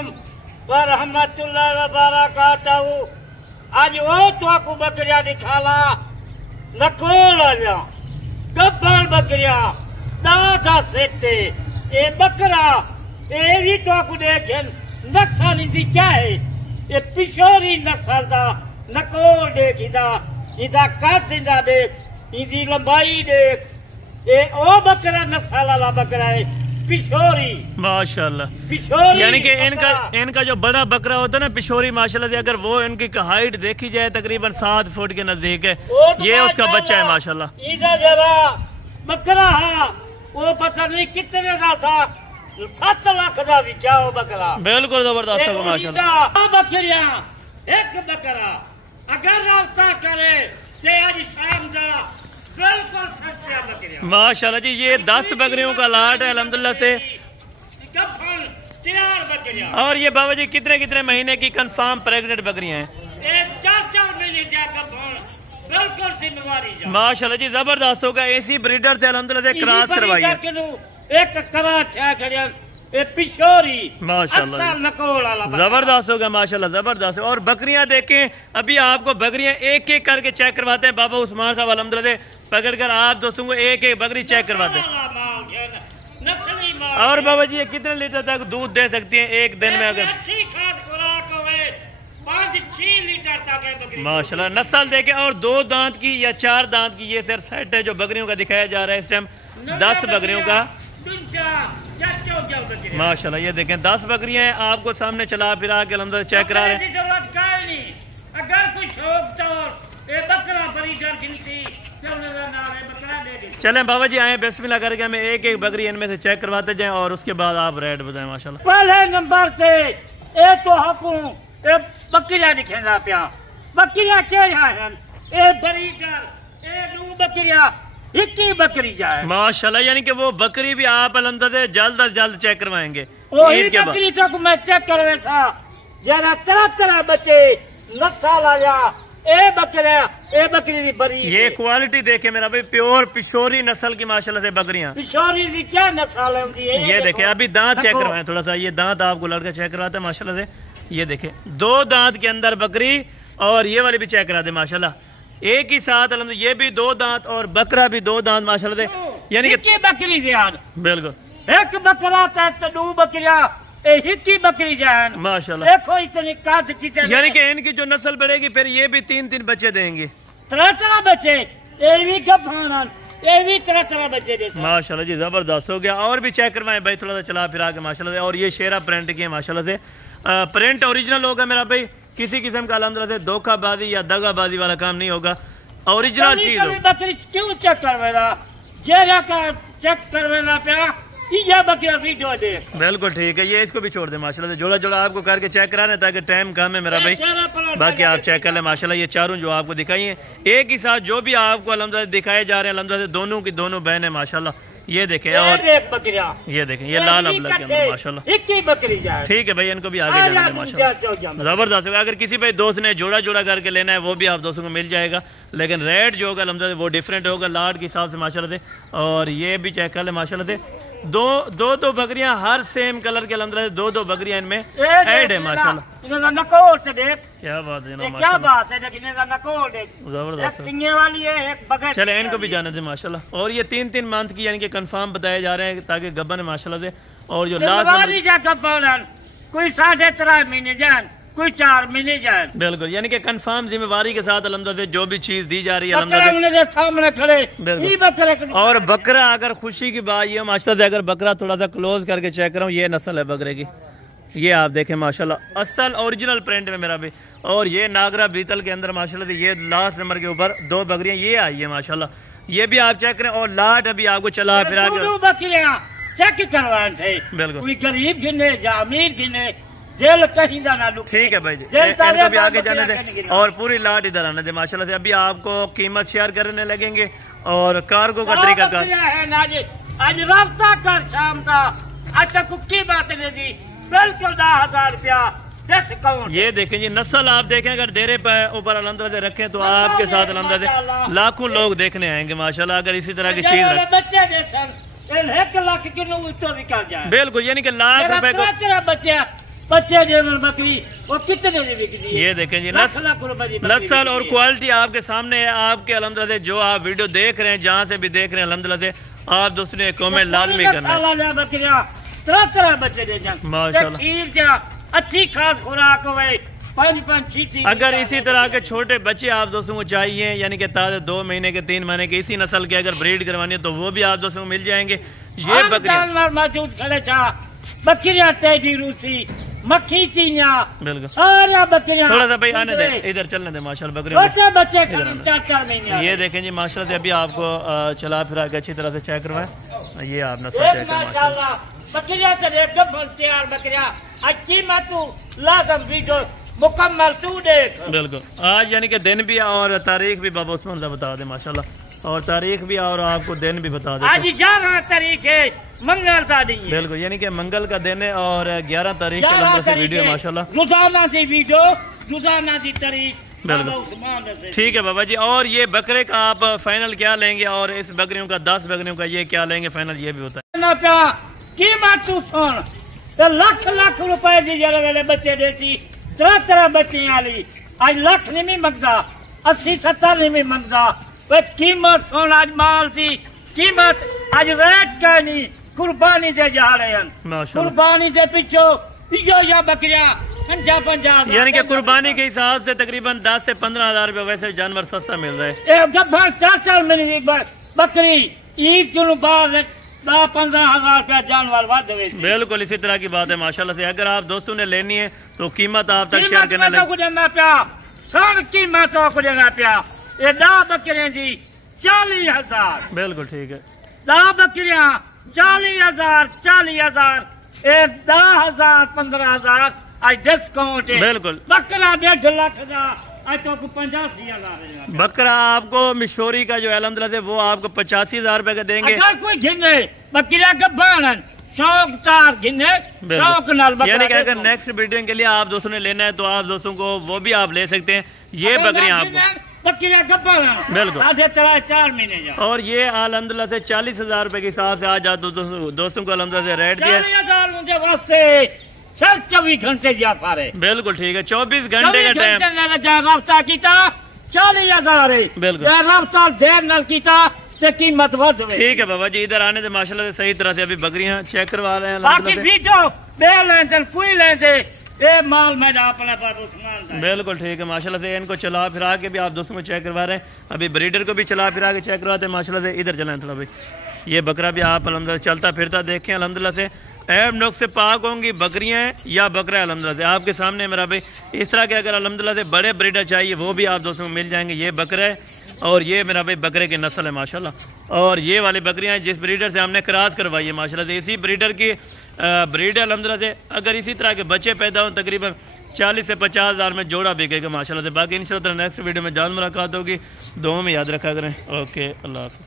अलैकुम व रहमतुल्लाहि व बरकातहू। आज वो तो बकरिया दिखाला नकोल आया गब्बल बकरिया दादा सेटे ए बकरा ए भी तो देखें नक्सल इनकी क्या है ये पिछोरी नस्ल दा नकोल देख इदा कद इंदा देख इनकी लंबाई देख ये ओ बकरा नस्ल वाला बकरा है पिछोरी माशाल्लाह पिछोरी। यानी कि इनका जो बड़ा बकरा होता है ना पिछोरी माशाल्लाह से अगर वो इनकी हाइट देखी जाए तकरीबन 7 फुट के नजदीक है। ये उसका बच्चा है माशाल्लाह। इधर जरा बकरा है वो पता नहीं कितने का था 7 लाख का बिचा वो बकरा बिल्कुल जबरदस्त है माशाल्लाह। बकरिया एक बकरा अगर रब्ता करे ते आज शाम दा माशाल्लाह जी ये 10 बकरियों का लाट है अल्हम्दुलिल्लाह से। और ये बाबा जी कितने कितने महीने की कंफर्म प्रेग्नेंट बकरियां हैं? 4 महीने माशाल्लाह जी जबरदस्त होगा। इसी ब्रीडर से अल्हम्दुलिल्लाह से क्रॉस करवाई है। माशाल्लाह जबरदस्त होगा माशाल्लाह जबरदस्त। और बकरियां देखें अभी आपको बकरियां एक एक करके चेक करवाते हैं बाबा उस्मान साहब अल्हम्दुलिल्लाह पकड़ कर आप दोस्तों को एक एक बकरी चेक करवाते हैं। और बाबा जी ये कितने लीटर तक दूध दे सकती हैं एक दिन में? अगर 5-6 लीटर तक माशाल्लाह नस्ल देखे। और 2 दांत की या 4 दांत की ये सिर्फ सेट है जो बकरियों का दिखाया जा रहा है इस टाइम 10 बकरियों का माशाल्लाह। ये देखें 10 बकरियां हैं आपको सामने चला फिरा के अल्हम्दुलिल्लाह चेक करा रहे हैं। चलें बाबा जी आए बिस्मिल्लाह करके हमें एक एक बकरी इनमें से चेक करवाते जाएं और उसके बाद आप रेट बताएं माशाल्लाह। पहले नंबर से ए तो हकू ए बकरियां दिखेगा प्या बकरियां क्या है ए ब्रीडर ए दो बकरियां इक्की बकरी जाए माशाल्लाह। यानी कि वो बकरी भी आप अल्हम्दुलिल्लाह जल्द अज जल्द चेक करवाएंगे। बकरी तक मैं चेक करवे था जरा तरह बच्चे नस्ल आया ए बकरी दी बड़ी ये क्वालिटी देखे मेरा भाई प्योर पिशोरी नस्ल की माशाल्लाह से बकरियां। पिशोरी दी क्या नस्ल है ये देखे। अभी दांत चेक करवाएं थोड़ा सा ये दांत आपको लड़का चेक करवाता है माशाल्लाह से। ये देखे 2 दांत के अंदर बकरी और ये वाली भी चेक कराते माशाल्लाह एक ही साथ अल्हम्दुलिल्लाह। ये भी 2 दांत और बकरा भी 2 दांत माशाल्लाह से। यानी कि बकरी बिल्कुल एक बकरा तो 2 बकरियां हिक्की बकरी जान माशाल्लाह। देखो इतनी काद कितने यानी कि इनकी जो नस्ल बढ़ेगी फिर ये भी 3-3 बच्चे देंगे 3 बच्चे ये भी गफान ये भी 3 बच्चे देते माशाल्लाह जी जबरदस्त हो गया। और भी चेक करवाएं भाई थोड़ा सा चला फिरा के माशाल्लाह से। और ये शेरा प्रिंट की है माशाल्लाह से प्रिंट ओरिजिनल होगा मेरा भाई किसी किस्म का अल्हम्दुलिल्लाह से धोखाबाजी या दगाबाजी वाला काम नहीं होगा ओरिजिनल चीज होगी। बकरी क्यों चेक करवेला जेरा का चेक करवेला प्या ये बकरियां वीडियो देख बिल्कुल ठीक है। ये इसको भी छोड़ दे माशाल्लाह से जोड़ा जोड़ा आपको करके चेक करा रहे ताकि टाइम कम है मेरा भाई बाकी आप चेक कर ले माशाल्लाह। ये चारों जो आपको दिखाई है एक ही साथ जो भी आपको अल्हम्दुलिल्लाह दिखाए जा रहे हैं अल्हम्दुलिल्लाह से दोनों की दोनों बहन है माशाल्लाह। ये देखें और ये देखें ये लाल अब लग गया माशाल्लाह एक ही बकरी जाए ठीक है भाई इनको भी आगे जाना है माशाल्लाह जबरदस्त। अगर किसी भाई दोस्त ने जोड़ा जोड़ा करके लेना है वो भी आप दोस्तों को मिल जाएगा लेकिन रेट जो होगा अल्हम्दुलिल्लाह वो डिफरेंट होगा लाट के हिसाब से माशाल्लाह से। और ये भी चेक कर ले माशाल्लाह से 2 बकरियां हर सेम कलर के अल्हम्दुलिल्लाह 2 बकरियां इनमें ऐड है माशाल्लाह। क्या बात है क्या बात है जबरदस्त सिंगे वाली है एक बकरी। चले इनको भी जाने दे माशाल्लाह। और ये 3-3 मंथ की यानी कि कंफर्म बताए जा रहे हैं ताकि गबन माशाल्लाह से। और जो लास्ट कोई 3.5 महीने जान कोई 4 महीने जाए बिल्कुल यानी कि कंफर्म जिम्मेवारी के साथ अल्हम्दुलिल्लाह जो भी चीज दी जा रही है अल्हम्दुलिल्लाह सामने खड़े। और बकरा अगर खुशी की बात ये माशाल्लाह से अगर बकरा थोड़ा सा क्लोज करके चेक करूँ ये नस्ल है बकरे की ये आप देखें माशाल्लाह असल ओरिजिनल प्रिंट में मेरा भी। और ये नागरा बीतल के अंदर माशाल्लाह से ये लास्ट नंबर के ऊपर 2 बकरियां ये आई है माशाल्लाह। ये भी आप चेक करें और लाट अभी आपको चला फिरा चेक करवाए थे बिल्कुल कोई गरीब गिने या अमीर गिने जेल कहीं जाना ठीक है भाई जी इनको भी आगे जाने दे और पूरी लाट इधर आने दे माशाल्लाह से। अभी आपको कीमत शेयर करने लगेंगे और कार्गो का तरीका आज राब्ता कर शाम का अच्छा कुकी बात नहीं जी बिल्कुल 10,000 रुपया ये देखें जी नस्ल आप देखें अगर डेरे पर ऊपर अल्हम्दुलिल्लाह रखें तो आपके साथ अल्हम्दुलिल्लाह लाखों लोग देखने आएंगे माशाल्लाह अगर इसी तरह की चीज रखें। 1 लाख बिल्कुल यानी कि लाख रुपए को बच्चे जेवर बकरी वो कितने की बिकती है? ये देखें जी, लाख लाख रुपए की नस्ल और क्वालिटी आपके सामने है। आपके अल्हम्दुलिल्लाह से जो आप वीडियो देख रहे हैं, जहाँ से भी देख रहे हैं, अल्हम्दुलिल्लाह से आप दोस्तों ने कमेंट लाजमी करना है। बकरियां तरह तरह बच्चे दे जान माशाल्लाह, खीर जा अच्छी खास खुराक होवे। अगर इसी तरह के छोटे बच्चे आप दोस्तों को चाहिए, यानी कि ताज़े 2 महीने के 3 महीने के इसी नस्ल के अगर ब्रीड करवानी है तो वो भी आप दोस्तों को मिल जाएंगे। ये जानवर मौजूद खड़े छा बकरियां टेडी रूसी मक्खी चीनिया बिल्कुल सारा बकरियां। थोड़ा सा भाई आने दे, इधर चलने दे माशाल्लाह बकरी। छोटे बच्चे 4-4 महीने। ये देखें जी माशाल्लाह से अभी आपको चला फिरा के अच्छी तरह से चेक करवाएं। ये आप नस्ल चेक करें माशाल्लाह। बकरियां से एकदम तैयार बकरियां अच्छी मातू लाजम वीडियो मुकम्मल तू देख। बिल्कुल आज यानी कि दिन भी और तारीख भी बाबा उस्मान बता दे माशाल्लाह, और तारीख भी और आपको दिन भी बता दे। आज 11 तारीख है मंगल का दिन है। बिल्कुल यानी कि मंगल का दिन है और 11 तारीख का वीडियो माशाल्लाह रोजाना की वीडियो रोजाना की तारीख। बिल्कुल ठीक है बाबा जी। और ये बकरे का आप फाइनल क्या लेंगे और इस बकरियों का 10 बकरियों का ये क्या लेंगे फाइनल, ये भी होता है कीमत तू सुन तो लाख लाख रुपए की जरा वाले बच्चे देती तरह तरह बच्चे वाली आज लाख नहीं मंगता 80-70 नहीं मंगता। कीमत सुन आज माल की कीमत आज रेट का नहीं कुर्बानी से जा रहे हैं। कुर्बानी से पिछो या बकरिया 50-50 यानी कि कुर्बानी के हिसाब से तकरीबन 10 से 15 हजार रुपए वैसे जानवर सस्ता मिल रहा है। जब 4 महीने बकरी ईद के बाद 10-15 हजार रुपया जानवर वाद। बिल्कुल इसी तरह की बात है माशाल्लाह से। अगर आप दोस्तों ने लेनी है तो कीमत आप तक शेयर करना पिया सन कीमत को देना पिया। ये 10 बकरियां जी 40,000। बिल्कुल ठीक है 10 बकरियां 40,000 ये 10,000 15,000 आज डिस्काउंट है। बिल्कुल बकरा 1.5 लाख का आज तो 85,000। बकरा आपको मिशोरी का जो अल्हम्दुलिल्लाह से वो आपको 85,000 रुपए का देंगे। अगर कोई घिने बकरिया का बाणन शौक तार घिने शौक नाल बकरा। यानी कि अगर नेक्स्ट वीडियो के लिए आप दोस्तों ने लेना है तो आप दोस्तों को वो भी आप ले सकते हैं। ये बकरियां आपको बकरिया का बाणन बिल्कुल 4 महीने और ये अल्हम्दुलिल्लाह से 40,000 रुपए के हिसाब से आज आप दोस्तों को अल्हम्दुलिल्लाह से रेट दिया 40,000 मुझे वास्ते 24 घंटे दिया पारे। बिल्कुल ठीक है 24 घंटे का टाइम रब्ता किया 40,000 बिल्कुल रब्ता देर नाल किया कीमत बढ़। ठीक है बाबा जी इधर आने से माशाल्लाह से सही तरह से अभी बकरियां चेक करवा रहे हैं। बाकी बीचो कोई लेते ये माल मेरा अपना उस्मान। बिल्कुल ठीक है माशाल्लाह से। इनको चला फिरा के भी आप दोस्तों को चेक करवा रहे हैं। अभी ब्रीडर को भी चला फिरा के चेक करवाते हैं माशाल्लाह से। इधर चलें थोड़ा भाई। ये बकरा भी आप अल्हम्दुलिल्लाह चलता फिरता देखें अल्हम्दुलिल्लाह से। ऐब नुक्स से पाक होंगी बकरियां या बकरा अल्हम्दुलिल्लाह से आपके सामने मेरा भाई। इस तरह के अगर अल्हम्दुलिल्लाह से बड़े ब्रीडर चाहिए वो भी आप दोस्तों को मिल जाएंगे। ये बकरा है और ये मेरा भाई बकरे की नस्ल है माशाल्लाह। और ये वाली बकरियां हैं जिस ब्रीडर से हमने क्रॉस करवाई है माशाल्लाह से। इसी ब्रीडर की ब्रीड है अल्हम्दुलिल्लाह से। अगर इसी तरह के बच्चे पैदा हों तकरीबन 40 से 50 हजार में जोड़ा बिकेगा माशाल्लाह से। बाकी इंशाल्लाह नेक्स्ट वीडियो में जल्द मुलाकात होगी। दुआ में याद रखा करें। ओके अल्लाह हाफ़िज़।